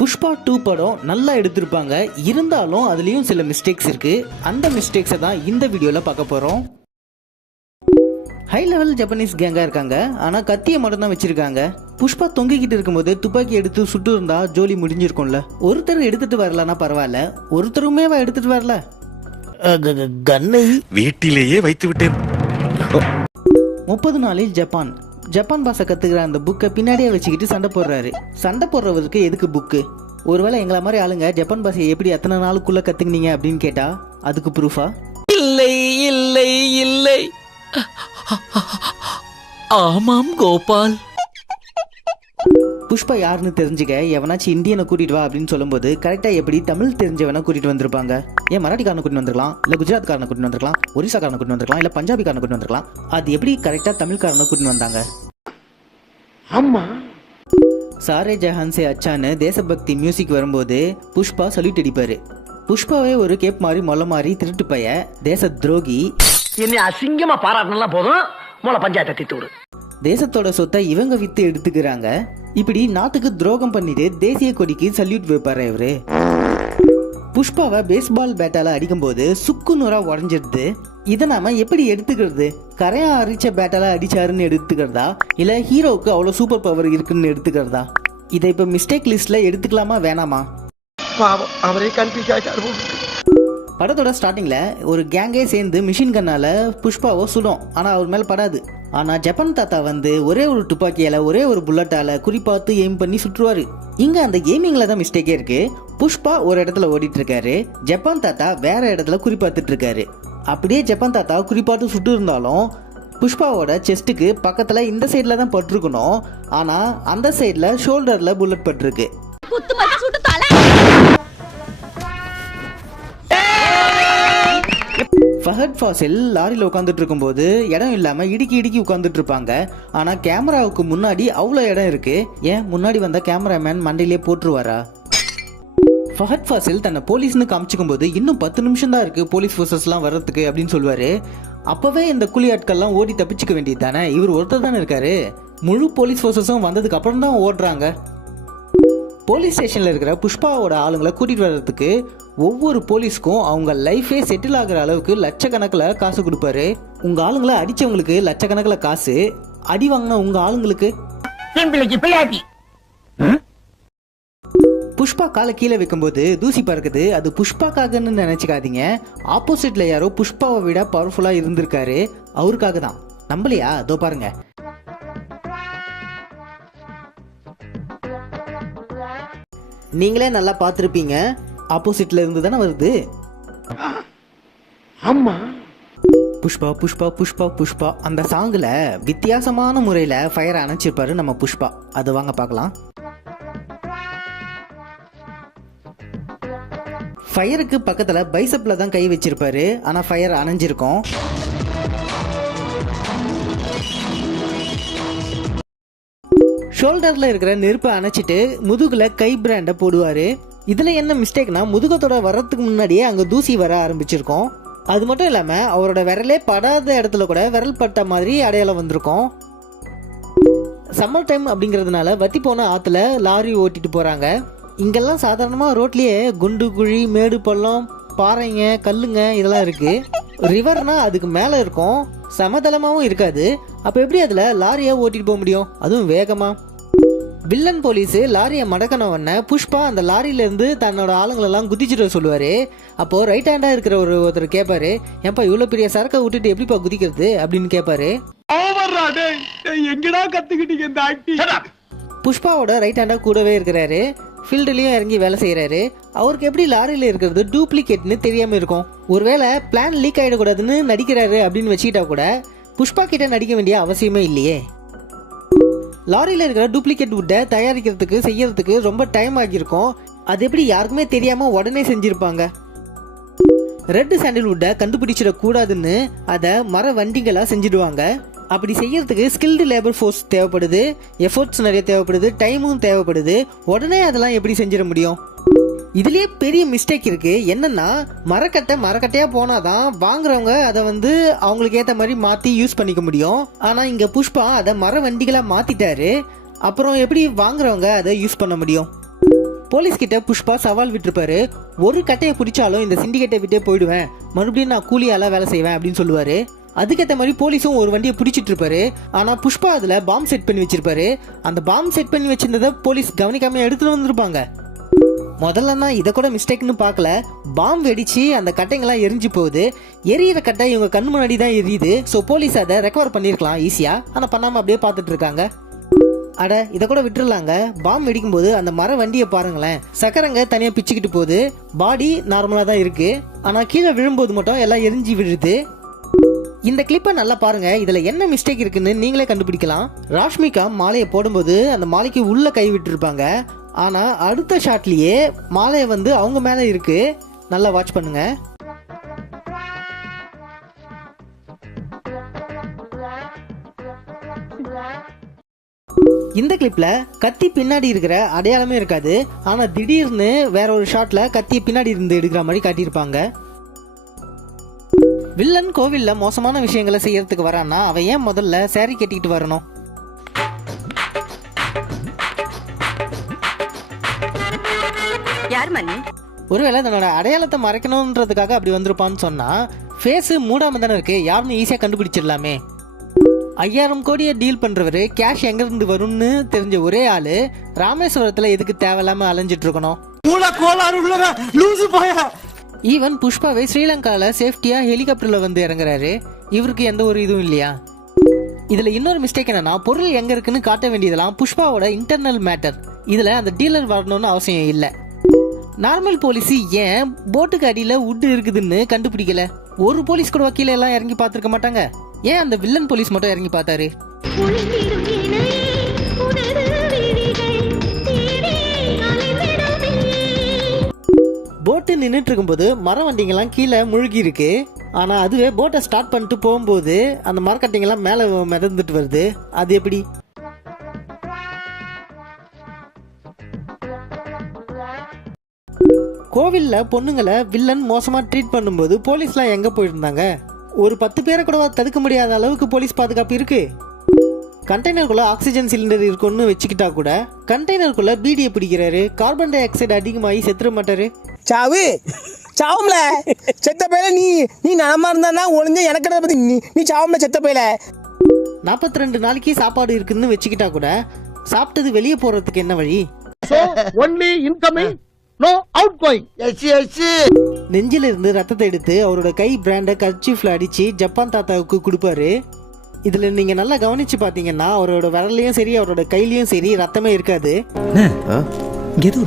புஷ்பா 2 படம் நல்லா எடுத்திருப்பாங்க, இருந்தாலும் அதுலேயும் சில மிஸ்டேக்ஸ் இருக்குது. அந்த மிஸ்டேக்ஸை தான் இந்த வீடியோவில் பார்க்க போகிறோம். ஹை லெவல் ஜப்பனீஸ் கேங்காக இருக்காங்க, ஆனால் கத்தியை மட்டும் தான் வச்சுருக்காங்க. புஷ்பா தொங்கிக்கிட்டு இருக்கும்போது துப்பாக்கி எடுத்து சுட்டு இருந்தா ஜோலி முடிஞ்சிருக்கும்ல. ஒருத்தர் எடுத்துகிட்டு வரலன்னா பரவாயில்ல, ஒருத்தருமே எடுத்துகிட்டு வரல. கன்னை வீட்டிலேயே வைத்து விட்டேன். 30 நாளில் ஜப்பான் பாஷை கத்துக்கிற அந்த புக்கை பின்னாடியே வச்சுக்கிட்டு சண்டை போடுறாரு. சண்டை போடுறவருக்கு எதுக்கு புக்கு? ஒருவேளை எங்களை மாதிரி ஆளுங்க ஜப்பான் பாஷையை எப்படி எத்தனை நாளுக்குள்ள கத்துக்கினீங்க அப்படின்னு கேட்டா அதுக்கு ப்ரூஃபா? இல்லை இல்லை இல்லை, ஆமாம் கோபால். புஷ்பா யாருன்னு தெரிஞ்சுக்க எவனாச்சும் இந்தியனை கூட்டிட்டு வா அப்படின்னு சொல்லும்போது கரெக்டா எப்படி தமிழ் தெரிஞ்சவனை கூட்டிட்டு வந்திருப்பாங்க. ஏன் மராட்டிக்காரனை கூட்டிட்டு வந்திருக்கலாம், இல்ல குஜராத்காரனை கூட்டிட்டு வந்திருக்கலாம், ஒரிசாக்காரனை கூட்டிட்டு வந்திருக்கலாம், இல்ல பஞ்சாபிக்காரனை கூட்டிட்டு வந்திருக்கலாம். அது எப்படி கரெக்டா தமிழ்காரனை கூட்டிட்டு வந்தாங்க? ஆமா, சாரே ஜஹான்சே அச்சான்னு தேசபக்தி மியூசிக் வரும்போது புஷ்பா சல்யூட் அடிப்பாரு. புஷ்பாவே ஒரு கேப் மாதிரி மொல்ல மாதிரி திருட்டு பைய, தேச துரோகி. என்னை அசிங்கமா பாராட்டினா போதும், மூல பஞ்சாயத்தை திட்டு விடு. தேசத்தோட சொத்தை இவங்க வித்து எடுத்துக்கிறாங்க. இப்படி நாட்டுக்கு துரோகம் பண்ணிட்டு தேசிய கொடிக்கு சல்யூட் வைப்பாரு இவரு. புஷ்பாவை பேஸ்பால் பேட்டால அடிக்கும் போது சுக்கு நூறா உடஞ்சிடுது. இதை நாம எப்படி எடுத்துக்கிறது? கரையா அரிச்ச பேட்டால அடிச்சாருன்னு எடுத்துக்கிறதா, இல்ல ஹீரோவுக்கு அவ்வளவு சூப்பர் பவர் இருக்குன்னு எடுத்துக்கிறதா? இதை இப்ப மிஸ்டேக் லிஸ்ட்ல எடுத்துக்கலாமா வேணாமா? பாவம், அவரே கன்ஃபியூஸ் ஆயிட்டாரு. படத்தோட ஸ்டார்டிங்ல ஒரு கேங்கே சேர்ந்து மிஷின் கன்னால புஷ்பாவை சுடும், ஆனா அவர் மேல படாது. ஆனா ஜப்பான் தாத்தா வந்து ஒரே ஒரு துப்பாக்கியால ஒரே ஒரு புல்லட்டால குறிப்பாத்து எய்ம் பண்ணி சுற்றுவாரு. இங்க அந்த எய்மிங்ல தான் மிஸ்டேக்கே இருக்கு. புஷ்பா ஒரு இடத்துல ஓடிட்டு இருக்காரு, ஜப்பான் தாத்தா வேற இடத்துல குறிப்பாத்துட்டு இருக்காரு. அப்படியே ஜப்பான் தாத்தா குறிப்பாத்து சுட்டு இருந்தாலும் புஷ்பாவோட செஸ்ட்டுக்கு பக்கத்துல இந்த சைட்ல தான் பட்டிருக்கணும், ஆனா அந்த சைட்ல ஷோல்டர்ல புல்லட் பட்டிருக்கு. ஃபஹத் ஃபாசில் லாரியில் உட்காந்துட்டு இருக்கும்போது இடம் இல்லாம இடுக்கி உட்காந்துட்டு இருப்பாங்க. ஆனா கேமராவுக்கு முன்னாடி அவ்வளோ இடம் இருக்கு. ஏன் முன்னாடி வந்த கேமராமேன் மண்டையிலே போட்டுருவாரா? ஃபஹத் ஃபாசில் தன்னை போலீஸ்னு காமிச்சிக்கும் போது இன்னும் 10 நிமிஷம் தான் இருக்கு போலீஸ் ஃபோர்ஸஸ்லாம் வர்றதுக்கு அப்படின்னு சொல்லுவாரு. அப்பவே இந்த கூலி ஆட்கள்லாம் ஓடி தப்பிச்சுக்க வேண்டியது தானே, இவர் ஒருத்தர் தானே இருக்காரு. முழு போலீஸ் ஃபோர்ஸஸும் வந்ததுக்கு அப்புறம் தான் ஓடுறாங்க. போலீஸ் ஸ்டேஷன்ல இருக்கிற புஷ்பாவோட ஆளுங்களை கூட்டிட்டு வர்றதுக்கு ஒவ்வொரு போலீஸ்க்கும் அவங்க லைஃபே செட்டில் ஆகிற அளவுக்கு லட்சக்கணக்கில் காசு கொடுப்பாரு. உங்க ஆளுங்களை அடிச்சவங்களுக்கு லட்சக்கணக்கில் காசு, அடி வாங்கின உங்க ஆளுங்களுக்கு புஷ்பா காலை கீழே வைக்கும்போது தூசி பறக்குது. அது புஷ்பாக்காகன்னு நினைச்சுக்காதீங்க. ஆப்போசிட்ல யாரோ புஷ்பாவை விட பவர்ஃபுல்லா இருந்திருக்காரு, அவருக்காக தான். நம்பலையா? அதோ பாருங்க. நீங்களே நல்லா பார்த்துருப்பீங்க, ஆப்போசிட்ல இருந்து தானே வருது. ஆமா, புஷ்பா புஷ்பா புஷ்பா புஷ்பா அந்த சாங்ல வித்தியாசமான முறையில ஃபயர் அணைச்சிருப்பாரு நம்ம புஷ்பா. அது வாங்க பார்க்கலாம். ஃபயருக்கு பக்கத்துல பைசப்ல தான் கை வச்சிருப்பாரு, ஆனா ஃபயர் அணைஞ்சிருக்கும். ஷோல்டர்ல இருக்கிற நெருப்பை அணைச்சிட்டு முதுகுல கை பிராண்ட போடுவாரு. இதுல என்ன மிஸ்டேக்னா முதுகத்தோட வர்றதுக்கு முன்னாடியே அங்க தூசி வர ஆரம்பிச்சிருக்கும். அது மட்டும் இல்லாம அவரோட விரலே படாத இடத்துல கூட விரல் பட்ட மாதிரி அடையாளம் வந்திருக்கும். சம்மர் டைம் அப்படிங்கறதுனால வத்தி போன ஆத்துல லாரி ஓட்டிட்டு போறாங்க. இங்கெல்லாம் சாதாரணமா ரோட்லயே குண்டு குழி, மேடு பள்ளம், பாறைங்க, கல்லுங்க இதெல்லாம் இருக்கு. ரிவர்னா அதுக்கு மேல இருக்கும், சமதளமாவும் இருக்காது. அப்ப எப்படி அதுல லாரியா ஓட்டிட்டு போக முடியும், அதுவும் வேகமா? வில்லன் போலீஸ் லாரியை மடக்கணவன புஷ்பா அந்த லாரியில இருந்து தன்னோட ஆளுங்களெல்லாம் குதிச்சுட்டு சொல்லுவாரு. அப்போ ரைட் ஹேண்டா இருக்கிற ஒருத்தர் கேட்பாரு, ஏன்பா இவ்வளவு பெரிய சரக்கை விட்டுட்டு எப்படிப்பா குதிக்கிறது அப்படின்னு கேட்பாரு. புஷ்பாவோட ரைட் ஹேண்டா கூடவே இருக்கிறாரு, ஃபீல்டுலயும் இறங்கி வேலை செய்யறாரு. அவருக்கு எப்படி லாரியில இருக்கிறது டூப்ளிகேட்னு தெரியாம இருக்கும்? ஒருவேளை பிளான் லீக் ஆயிடக்கூடாதுன்னு நடிக்கிறாரு அப்படின்னு வச்சுக்கிட்டா கூட புஷ்பா கிட்ட நடிக்க வேண்டிய அவசியமே இல்லையே. லாரியில இருக்கிற டூப்ளிகேட் வுட்டை தயாரிக்கிறதுக்கு செய்யறதுக்கு ரொம்ப டைம் ஆகியிருக்கும். அது எப்படி யாருக்குமே தெரியாம உடனே செஞ்சிருப்பாங்க? ரெட் சாண்டில் வுட்டை கண்டுபிடிச்சிட கூடாதுன்னு அதை மர வண்டிகளா செஞ்சிடுவாங்க. அப்படி செய்யறதுக்கு ஸ்கில்டு லேபர் ஃபோர்ஸ் தேவைப்படுது, எஃபோர்ட்ஸ் நிறைய தேவைப்படுது, டைமும் தேவைப்படுது. உடனே அதெல்லாம் எப்படி செஞ்சிட முடியும்? இதுலயே பெரிய மிஸ்டேக் இருக்கு. என்னன்னா மரக்கட்டையா போனாதான் வாங்குறவங்க அதை அவங்களுக்கு ஏத்த மாதிரி மாத்தி யூஸ் பண்ணிக்க முடியும். ஆனா இங்க புஷ்பா அதை மர வண்டிகளா மாத்திட்டாரு. அப்புறம் எப்படி வாங்குறவங்க அதை யூஸ் பண்ண முடியும்? போலீஸ் கிட்ட புஷ்பா சவால் விட்டுருப்பாரு, ஒரு கட்டையை பிடிச்சாலும் இந்த சிண்டிகேட்டை விட்டே போயிடுவேன், மறுபடியும் நான் கூலியால வேலை செய்வேன் அப்படின்னு சொல்லுவாரு. அதுக்கேற்ற மாதிரி போலீஸும் ஒரு வண்டியை பிடிச்சிட்டு இருப்பாரு. ஆனா புஷ்பா அதுல பாம் செட் பண்ணி வச்சிருப்பாரு. அந்த பாம் செட் பண்ணி வச்சிருந்ததை போலீஸ் கவனிக்காம எடுத்துட்டு வந்திருப்பாங்க. முதல்ல நான் இதை கூட மிஸ்டேக்னு பார்க்கல. பாம் வெடிச்சு அந்த கட்டைங்கெல்லாம் எரிஞ்சு போகுது. எரியிற கட்டை இவங்க கண் முன்னாடி தான் எரியுது. ஸோ போலீஸ் அதை ரெக்கவர் பண்ணியிருக்கலாம் ஈஸியா. ஆனால் பண்ணாமல் அப்படியே பார்த்துட்டு இருக்காங்க. அட இதை கூட விட்டுருலாங்க. பாம் வெடிக்கும் போது அந்த மர வண்டியை பாருங்களேன், சக்கரங்க தனியாக பிச்சுக்கிட்டு போகுது. பாடி நார்மலாக தான் இருக்கு. ஆனால் கீழே விழும்போது மட்டும் எல்லாம் எரிஞ்சு விழுது. இந்த கிளிப்பை நல்லா பாருங்க. இதுல என்ன மிஸ்டேக் இருக்குன்னு நீங்களே கண்டுபிடிக்கலாம். ராஷ்மிகா மாலையை போடும்போது அந்த மாலைக்கு உள்ள கை விட்டுருப்பாங்க. ஆனா அடுத்த ஷாட்லயே மாலையை வந்து அவங்க மேல இருக்கு. நல்லா வாட்ச் பண்ணுங்க. இந்த கிளிப்ல கத்தி பின்னாடி இருக்கிற அடையாளமே இருக்காது. ஆனா திடீர்னு வேற ஒரு ஷாட்ல கத்தி பின்னாடி இருந்து எடுக்கிற மாதிரி காட்டியிருப்பாங்க. வில்லன் கோவில்ல மோசமான விஷயங்களை செய்யறதுக்கு வரான்னா அவன் ஏன் முதல்ல சேரி கட்டிக்கிட்டு வரணும்? ஒருவேளை தன்னோட அடையாளத்தை மறைக்கணும்ன்றதுக்காக அப்படி வந்திருப்பான்னு சொன்னா ஃபேஸ் மூடாம தானே இருக்கு, யாருன்னு ஈஸியா கண்டுபிடிச்சிடலாமே. 5000 கோடியை டீல் பண்றவரு கேஷ் எங்க இருந்து வரும்னு தெரிஞ்ச ஒரே ஆளு ராமேஸ்வரத்துல எதுக்கு தேவையில்லாம அலைஞ்சிட்டு இருக்கணும்? ஈவன் புஷ்பாவை ஸ்ரீலங்கால சேஃப்டியா ஹெலிகாப்டர்ல வந்து இறங்குறாரு. இவருக்கு எந்த ஒரு இதுவும் இல்லையா? இதுல இன்னொரு மிஸ்டேக் என்னன்னா, பொருள் எங்க இருக்குன்னு காட்ட வேண்டியதெல்லாம் புஷ்பாவோட இன்டர்னல் மேட்டர். இதுல அந்த டீலர் வரணும்னு அவசியம் இல்லை. நார்மல் போலீஸ் ஏன் போட்டுக்கு அடியில உட்டு இருக்குதுன்னு கண்டுபிடிக்கல? ஒரு போலீஸ் கூட வக்கீல எல்லாம் இறங்கி பார்த்திருக்க மாட்டாங்க. ஏன் அந்த வில்லன் போலீஸ் மட்டும் இறங்கி பார்த்தாரு? போட்டு நின்றுட்டு இருக்கும்போது மர வண்டிங்கெல்லாம் கீழே முழுகி இருக்கு. ஆனா அதுவே போட்டை ஸ்டார்ட் பண்ணிட்டு போகும்போது அந்த மரக்கட்டைங்கெல்லாம் மேல மிதந்துட்டு வருது. அது எப்படி? கோவில்ல பொண்ணுங்களை வில்லன் மோசமா ட்ரீட் பண்ணும்போது போலீஸ்லாம் எங்க போயிருந்தாங்க? ஒரு 10 பேரை கூட தடுக்க முடியாத அளவுக்கு போலீஸ் பாதுகாப்பு இருக்கு. கண்டெய்னருக்குள்ள ஆக்சிஜன் சிலிண்டர் இருக்குன்னு வச்சுக்கிட்டா கூட கண்டெய்னருக்குள்ள பீடியை பிடிக்கிறாரு. கார்பன் டை ஆக்சைடு அதிகமாகி செத்துற மாட்டாரு. சாவும்ல செத்த பையில நீ நலமா இருந்தா ஒளிஞ்ச எனக்கு பத்தி நீ சாவும்ல செத்த பையில. 42 நாளைக்கு சாப்பாடு இருக்குன்னு வச்சுக்கிட்டா கூட சாப்பிட்டது வெளியே போறதுக்கு என்ன வழி? நெஞ்சில இருந்து ரத்தத்தை எடுத்து அவரோட கை பிராண்ட கர்ச்சீஃப்ல அடிச்சு ஜப்பான் தாத்தாவுக்கு கொடுப்பாரு. இதுல நீங்க நல்லா கவனிச்சு பாத்தீங்கன்னா அவரோட விரலையும் சரி அவரோட கையிலயும் சரி ரத்தமே இருக்காது.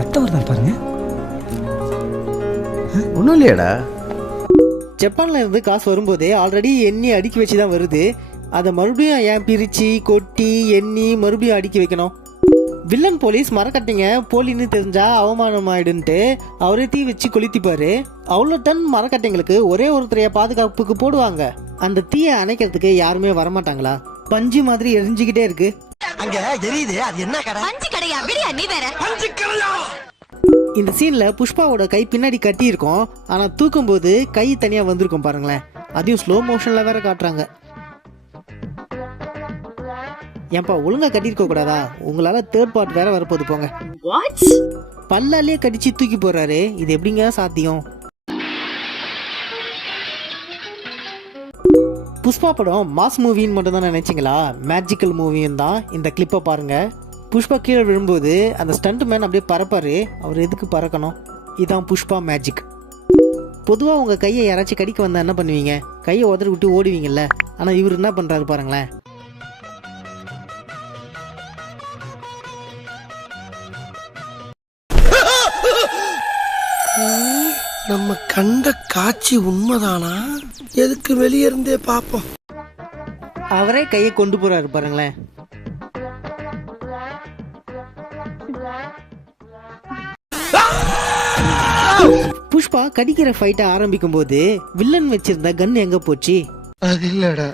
ரத்தம் வருதா பாருங்க. ஒன்னும் இல்லையாடா. ஜப்பான்ல இருந்து காசு வரும்போதே ஆல்ரெடி எண்ணி அடுக்கி வச்சுதான் வருது. அதை மறுபடியும் ஏன் பிரிச்சு கொட்டி எண்ணி மறுபடியும் அடுக்கி வைக்கணும்? வில்லன் போலீஸ் மரக்கட்டைங்க போலின்னு தெரிஞ்சா அவமானம் ஆயிடுன்ட்டு அவரே தீ வச்சு கொளுத்திப்பாரு. அவ்வளோ டன் மரக்கட்டைங்களுக்கு ஒரே ஒருத்தரைய பாதுகாப்புக்கு போடுவாங்க. அந்த தீயை அணைக்கிறதுக்கு யாருமே வரமாட்டாங்களா? பஞ்சு மாதிரி எரிஞ்சுக்கிட்டே இருக்கு. இந்த சீன்ல புஷ்பாவோட கை பின்னாடி கட்டி இருக்கும். ஆனா தூக்கும் போது கை தனியா வந்திருக்கும் பாருங்களேன். அதையும் ஸ்லோ மோஷன்ல வேற காட்டுறாங்க. ஏன்பா ஒழுங்கா கட்டிருக்க கூடாதா? உங்களால தேர்ட் பார்ட் வேற வரப்போது போங்க. பல்லாலே கடிச்சு தூக்கி போறாரு. இது எப்படிங்க சாத்தியம்? புஷ்பா படம் மாஸ் மூவின்னு மட்டும் தான் நினைச்சிங்களா? மேஜிக்கல் மூவியும் தான். இந்த கிளிப்பை பாருங்க. புஷ்பா கீழே விழும்போது அந்த ஸ்டண்ட் மேன் அப்படியே பறப்பாரு. அவர் எதுக்கு பறக்கணும்? இதான் புஷ்பா மேஜிக். பொதுவாக உங்க கையை யாராச்சும் கடிக்க வந்தா என்ன பண்ணுவீங்க? கையை உதறி விட்டு ஓடுவீங்கல்ல. ஆனா இவர் என்ன பண்றாரு பாருங்களேன். நம்ம கண்ட காட்சி உண்மைதானா? எதுக்கு வெளியே இருந்தே பாப்போம். அவரே கையை கொண்டு போறாரு பாருங்களேன். புஷ்பா கடிக்கிற ஃபைட்டை ஆரம்பிக்கும் போது வில்லன் வச்சிருந்த கன் எங்க போச்சு? அது இல்லடா,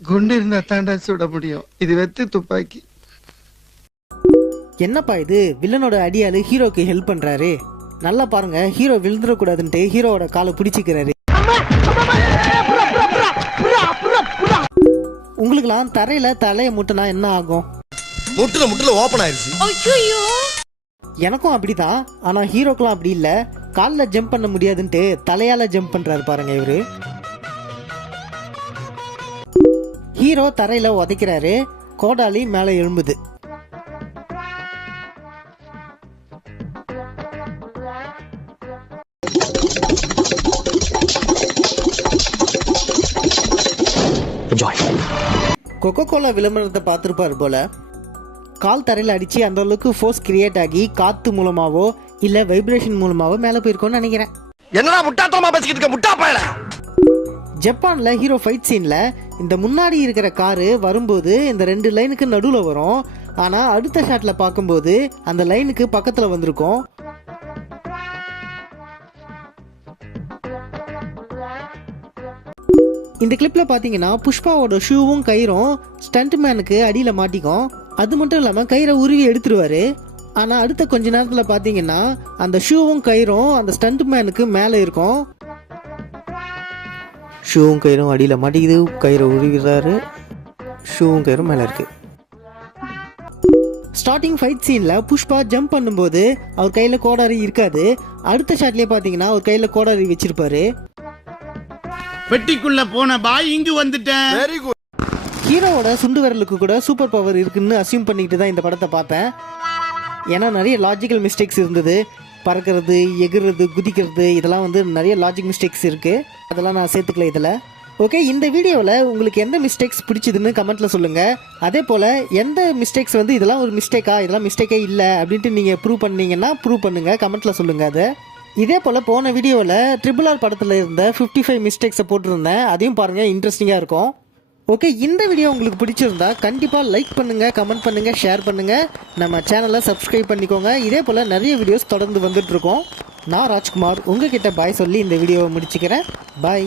குண்டு இருந்தா தாண்டா சுட முடியும். இது வெத்து துப்பாக்கி. என்னப்பா இது? வில்லனோட அடியாளு ஹீரோக்கு ஹெல்ப் பண்றாரு. நல்லா பாருங்க, ஹீரோ விழுந்துடக்கூடாதுன்ட்டு ஹீரோவோட காலை பிடிச்சிக்கிறாரு. உங்களுக்குலாம் தரையில தலைய முட்டுனா என்ன ஆகும்? முட்டுல ஓபன் ஆயிருச்சு. எனக்கும் அப்படிதான். ஆனால் ஹீரோக்கெலாம் அப்படி இல்லை. காலில் ஜம்ப் பண்ண முடியாதுன்ட்டு தலையால் ஜம்ப் பண்ணுறாரு பாருங்க இவர். ஹீரோ தரையில் உதைக்கிறாரு, கோடாலி மேலே எழும்புது. கொக்கோ கோலா விளம்பரத்தை பார்த்துருப்பாரு போல. கால் தரையில் அடித்து அந்த அளவுக்கு ஃபோர்ஸ் கிரியேட் ஆகி காற்று மூலமாவோ இல்லை வைப்ரேஷன் மூலமாவோ மேலே போயிருக்கோன்னு நினைக்கிறேன். என்னடா முட்டாத்தமா பேசிக்கிட்டு இருக்க முட்டா பயல. ஜப்பானில் ஹீரோ ஃபைட் சீனில் இந்த முன்னாடி இருக்கிற காரு வரும்போது இந்த 2 லைனுக்கு நடுவில் வரும். ஆனால் அடுத்த ஷாட்டில் பார்க்கும்போது அந்த லைனுக்கு பக்கத்தில் வந்திருக்கும். இந்த கிளிப்பில் பார்த்தீங்கன்னா புஷ்பாவோட ஷூவும் கயிறும் ஸ்டண்ட் மேனுக்கு அடியில் மாட்டிக்கும். அது மட்டும் இல்லாமல் கயிறை உருவி எடுத்துருவாரு. ஆனால் அடுத்த கொஞ்ச நேரத்தில் பார்த்தீங்கன்னா அந்த ஷூவும் கயிறும் அந்த ஸ்டண்ட் மேனுக்கு மேலே இருக்கும். ஷூவும் கயிறும் அடியில் மாட்டிக்குது, கயிறை உருவிடுறாரு, ஷூவும் கயிறும் மேலே இருக்கு. ஸ்டார்டிங் ஃபைட் சீனில் புஷ்பா ஜம்ப் பண்ணும்போது அவர் கையில் கோடாரி இருக்காது. அடுத்த ஷாட்லேயே பார்த்தீங்கன்னா அவர் கையில் கோடாரி வச்சிருப்பாரு. பெட்டிக்குள்ள போன பாய் இங்கு வந்துட்டேன். ஹீரோவோட சுண்டு விரலுக்கு கூட சூப்பர் பவர் இருக்குன்னு அசியூம் பண்ணிக்கிட்டு தான் இந்த படத்தை பார்த்தேன். ஏன்னா நிறைய லாஜிக்கல் மிஸ்டேக்ஸ் இருந்தது. பறக்கிறது, எகுறது, குதிக்கிறது, இதெல்லாம் வந்து நிறைய லாஜிக் மிஸ்டேக்ஸ் இருக்குது. அதெல்லாம் நான் சேர்த்துக்கல இதில். ஓகே, இந்த வீடியோவில் உங்களுக்கு எந்த மிஸ்டேக்ஸ் பிடிச்சதுன்னு கமெண்ட்டில் சொல்லுங்கள். அதே போல் எந்த மிஸ்டேக்ஸ் வந்து இதெல்லாம் ஒரு மிஸ்டேக்கா, இதெல்லாம் மிஸ்டேக்கே இல்லை அப்படின்ட்டு நீங்கள் ப்ரூவ் பண்ணீங்கன்னா ப்ரூவ் பண்ணுங்கள், கமெண்ட்டில் சொல்லுங்கள் அதை. இதே போல் போன வீடியோவில் RRR படத்தில் இருந்த 55 மிஸ்டேக்ஸை போட்டிருந்தேன். அதையும் பாருங்கள், இன்ட்ரெஸ்டிங்காக இருக்கும். ஓகே, இந்த வீடியோ உங்களுக்கு பிடிச்சிருந்தா கண்டிப்பாக லைக் பண்ணுங்கள், கமெண்ட் பண்ணுங்கள், ஷேர் பண்ணுங்கள். நம்ம சேனலை சப்ஸ்கிரைப் பண்ணிக்கோங்க. இதே போல் நிறைய வீடியோஸ் தொடர்ந்து வந்துட்டுருக்கோம். நான் ராஜ்குமார் உங்ககிட்ட பாய் சொல்லி இந்த வீடியோவை முடிச்சுக்கிறேன். பாய்.